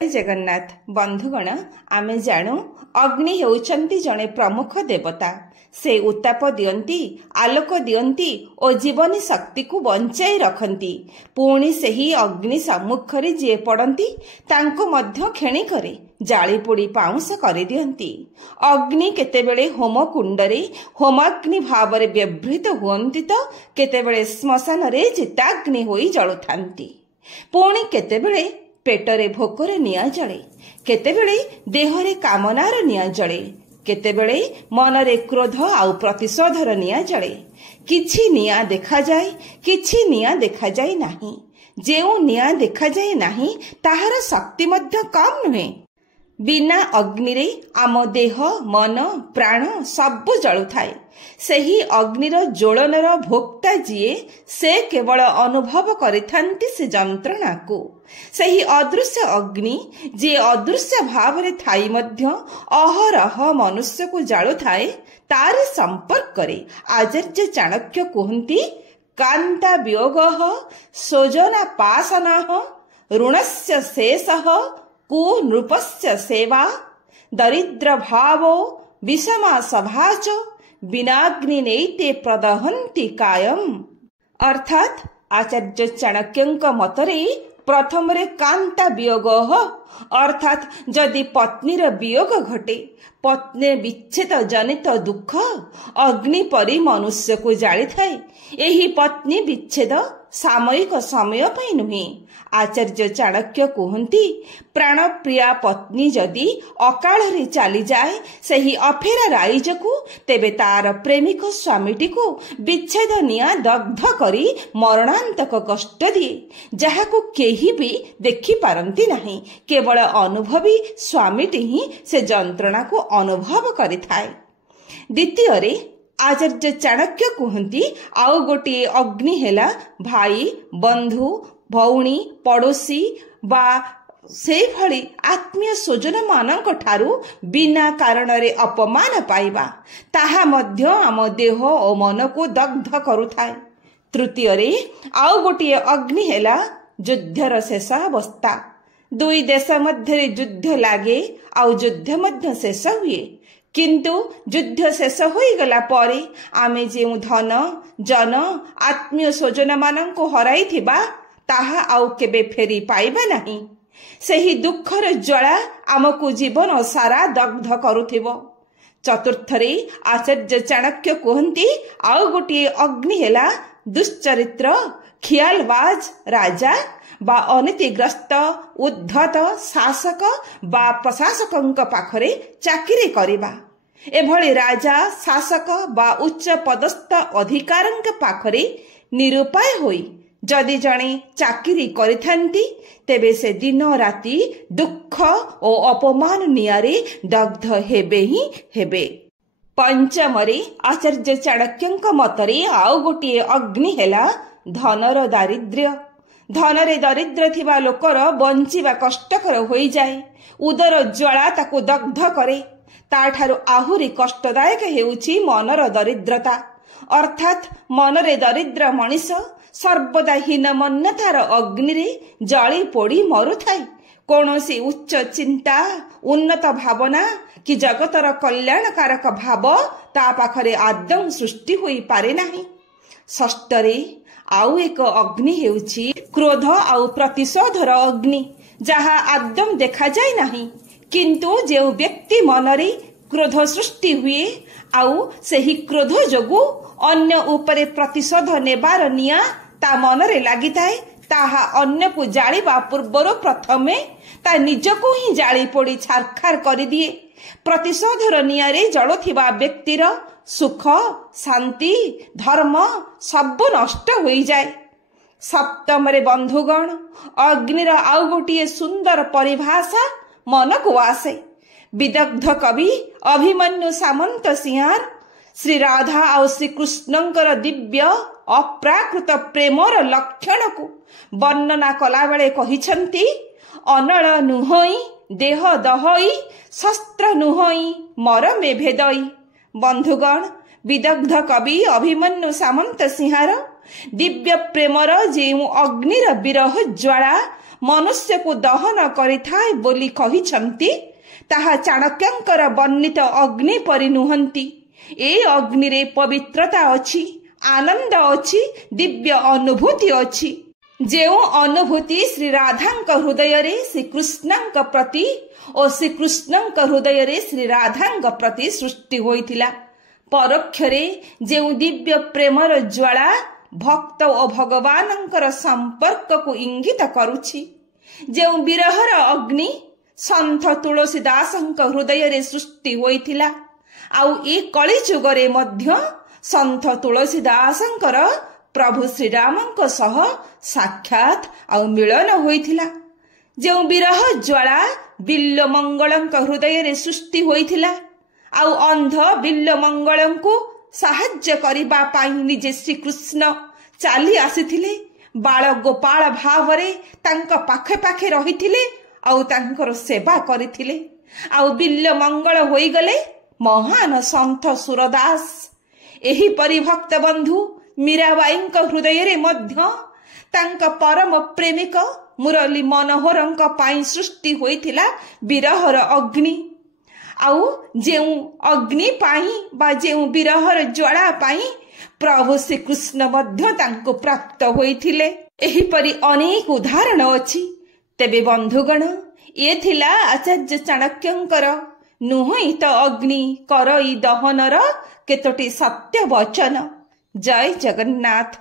जगन्नाथ बंधुगण आमे जानू अग्नि हेउचंती जणे प्रमुख देवता। से उत्ताप दियंती, आलोक दियंती और जीवन शक्ति को बंचाई रखंती। पुणी सेही अग्नि सम्मुखरे जे पड़ंती तांको मध्य खेणी करे जाली पोड़ी पाउंस कर दियंती। अग्नि केतेबेले होम कुंडरे होमाग्नि भावरे व्यवहृत हुअंती तो केतेबेले श्मशान रे चिताग्नि होई जळुथांती। पुणी केतेबेले पेटरे भोकर निया जळे, केतेबेले देहरे कामनार निया जळे, केतेबेले मनरे क्रोध आउ प्रतिशोधर निया जळे। किछि निया देखा जाए, किछि निया देखा जाए नाही। जेउ निया देखा जाए नाही ताहार शक्ति मध्य कम नुहे। बिना अग्नि रे आम देह मन प्राण सब जळु थाए। सेही अग्निर ज्वलनर भोक्ता जिए से केवल अनुभव करिथांती से जंत्रणा को। सेही अदृश्य अग्नि जे अदृश्य भाव रे थाई मध्य अहरह मनुष्य को जाळु थाए तार संपर्क करे आचार्य चाणक्य कहंती कांता वियोगः सोजना पासनः ऋणस्य शेषः कु नृपस्य सेवा दरिद्र भावो विषमा सभाच बिनाग्नि नैते प्रदहन्ति कायम। अर्थात आचार्य चाणक्यंक मतरे प्रथम रे कांता वियोग अर्थात जदि पत्नीर वियोग घटे पत्नी विच्छेद जनित दुख अग्नि परि मनुष्य को जाली थाए। एही पत्नी विच्छेद सामयिक समय पई नुहे। आचार्य चाणक्य कहंती प्राण प्रिया पत्नी जदि अकाल रे चली जाए सही अफेरा राइज को तेबे तार प्रेमिक स्वामीटी को विच्छेद निया दग्ध करी मरणांतक कष्ट दिए जहाको केही भी देखि पारंती नहीं। केवल अनुभवी स्वामीटी ही से जंत्रणा को अनुभव करिथाए। द्वितीय रे आचार्य चाणक्य कहंती आउ गोटे अग्नि हेला भाई बंधु भौणी पड़ोसी बा से भली आत्मीय स्वजन मानक ठारू बिना कारण रे अपमान पाइबा ताहा मध्य आम देह और मन को दग्ध करुथाए। तृतीय रे आउ गोटे अग्नि हेला युद्धर शेष अवस्था। दुई देश मध्य युद्ध लागे आउ युद्ध मध्य शेष हुए किंतु युद्ध शेष होई गला परे आमे जे धन जन आत्मीय स्वजन मानक हराई थिबा ताहा आउ केबे फेरी पाइबा नहीं। सेही दुखर ज्वाला आमको जीवन सारा दग्ध करुथिबो। चतुर्थ रे आचार्य चाणक्य कहंती आउ गोटे अग्नि हेला दुश्चरित्र खियालबाज राजा बा अनीतिग्रस्त उद्धत शासक बा प्रशासकंक पाखरे चाकिरी करिबा। एभली राजा शासक बा उच्च पदस्थ अधिकारंक पाखरे निरुपाय होई जदि जणे चाकिरी करिथांती तेबे से दिन राति दुख और अपमान नियारे दग्ध हेबे ही हेबे। पंचम रे आचार्य चाणक्यंक मतरे आउ गोटे अग्नि हेला धनर दारिद्र्य। धनरे दरिद्र थिबा लोकर बंचिबा कष्टकर होई जाए। उदर ज्वाला ताको दग्ध करे। ताठारु आहुरी कष्टदायक हेउछि मनर दरिद्रता। अर्थात मनरे दरिद्र मनीष सर्वदा हीन मन्यतार अग्नि रे जली पोड़ी मरुथाए। कौनसी उच्च चिंता उन्नत भावना कि जगतर कल्याणकारक भाव ता पाखरे आदम सृष्टि होई पारे नाही। षष्ठ रे आउ एक अग्नि हेउछि क्रोध आउ प्रतिशोधर अग्नि जहा आदम देखा जाए नाही किंतु जे व्यक्ति मनरे क्रोध सृष्टि हुए आउ सेही क्रोध जोगु अन्य उपरे प्रतिशोध नेबार निया ता मनरे लागि थाए ताहा अन्य को जालिबा पूर्वर प्रथमे ता निजको ही जाली पोड़ी छारखार कर दिए। प्रतिशोधर नियारे जळुथिबा व्यक्तिर सुख शांति धर्म सब नष्ट होई जाए। सप्तम रे बंधुगण अग्निर आउ गोटे सुंदर परिभाषा मन को आसे। विदग्ध कवि अभिमन्यु सामंत सिंहार श्री राधा और श्री कृष्णंकर दिव्य अप्राकृत प्रेमर लक्षण को वर्णना कला बेले कहिछंती अनल नुहई देह दहई शस्त्र नुहई मरमे भेदई। बंधुगण विदग्ध कवि अभिमन्यु सामंत सिंहार दिव्य प्रेमर जे अग्निर विरह ज्वाला ମନୁଷ୍ୟକୁ ଦହନ କରିଥାଏ ବୋଲି କହିଛନ୍ତି, ତାହା ଚାଣକ୍ୟଙ୍କର ବର୍ଣ୍ଣିତ ଅଗ୍ନି ପରି ନୁହନ୍ତି। ଏ ଅଗ୍ନିରେ ପବିତ୍ରତା ଅଛି, ଆନନ୍ଦ ଅଛି, ଦିବ୍ୟ ଅନୁଭୂତି ଅଛି। ଯେଉଁ ଅନୁଭୂତି ଶ୍ରୀ ରାଧାଙ୍କ ହୃଦୟରେ ଶ୍ରୀକୃଷ୍ଣଙ୍କ ପ୍ରତି ଓ ଶ୍ରୀକୃଷ୍ଣଙ୍କ ହୃଦୟରେ ଶ୍ରୀ ରାଧାଙ୍କ ପ୍ରତି ସୃଷ୍ଟି ହୋଇଥିଲା, ପରୋକ୍ଷରେ ଯେଉଁ ଦିବ୍ୟ ପ୍ରେମର ଜ୍ୱାଳା ଭକ୍ତ ଓ ଭଗବାନଙ୍କର ସମ୍ପର୍କକୁ ଇଙ୍ଗିତ କରୁଛି, ଯେଉଁ ବିରହର ଅଗ୍ନି ସନ୍ଥ ତୁଳସୀ ଦାସଙ୍କ ହୃଦୟରେ ସୃଷ୍ଟି ହୋଇଥିଲା, ଆଉ ଏ କଳି ଯୁଗରେ ମଧ୍ୟ ସନ୍ଥ ତୁଳସୀ ଦାସଙ୍କର ପ୍ରଭୁ ଶ୍ରୀରାମଙ୍କ ସହ ସାକ୍ଷାତ ଆଉ ମିଳନ ହୋଇଥିଲା। ଯେଉଁ ବିରହ ଜ୍ୱାଳା ବିଲ୍ୱମଙ୍ଗଳଙ୍କ ହୃଦୟରେ ସୃଷ୍ଟି ହୋଇଥିଲା, ଆଉ ଅନ୍ଧ ବିଲ୍ୱମଙ୍ଗଳଙ୍କୁ ସାହାଯ୍ୟ କରିବା ପାଇଁ ନିଜେ ଶ୍ରୀକୃଷ୍ଣ ଚାଲି ଆସିଥିଲେ, ବାଳ ଗୋପାଳ ଭାବରେ ତାଙ୍କ ପାଖେ ପାଖେ ରହିଥିଲେ ଆଉ ତାଙ୍କର ସେବା କରିଥିଲେ। ଆଉ ବିଲ୍ୱମଙ୍ଗଳ ହୋଇଗଲେ ମହାନ ସନ୍ଥ ସୁରଦାସ। ଏହିପରି ଭକ୍ତ ବନ୍ଧୁ ମୀରାବାଈଙ୍କ ହୃଦୟରେ ମଧ୍ୟ ତାଙ୍କ ପରମ ପ୍ରେମିକ ମୁରଲୀ ମନୋହରଙ୍କ ପାଇଁ ସୃଷ୍ଟି ହୋଇଥିଲା ବିରହର ଅଗ୍ନି। ଆଉ ଯେଉଁ ଅଗ୍ନି ପାଇଁ ବା ଯେଉଁ ବିରହର ଜ୍ୱାଳା ପାଇଁ ପ୍ରଭୁ ଶ୍ରୀକୃଷ୍ଣ ମଧ୍ୟ ତାଙ୍କୁ ପ୍ରାପ୍ତ ହୋଇଥିଲେ। ଏହିପରି ଅନେକ ଉଦାହରଣ ଅଛି। ତେବେ ବନ୍ଧୁଗଣ, ଏ ଥିଲା ଆଚାର୍ଯ୍ୟ ଚାଣକ୍ୟଙ୍କର ନୁହଁ ତ ଅଗ୍ନି କରଇ ଦହନର କେତୋଟି ସତ୍ୟ ବଚନ। ଜୟ ଜଗନ୍ନାଥ।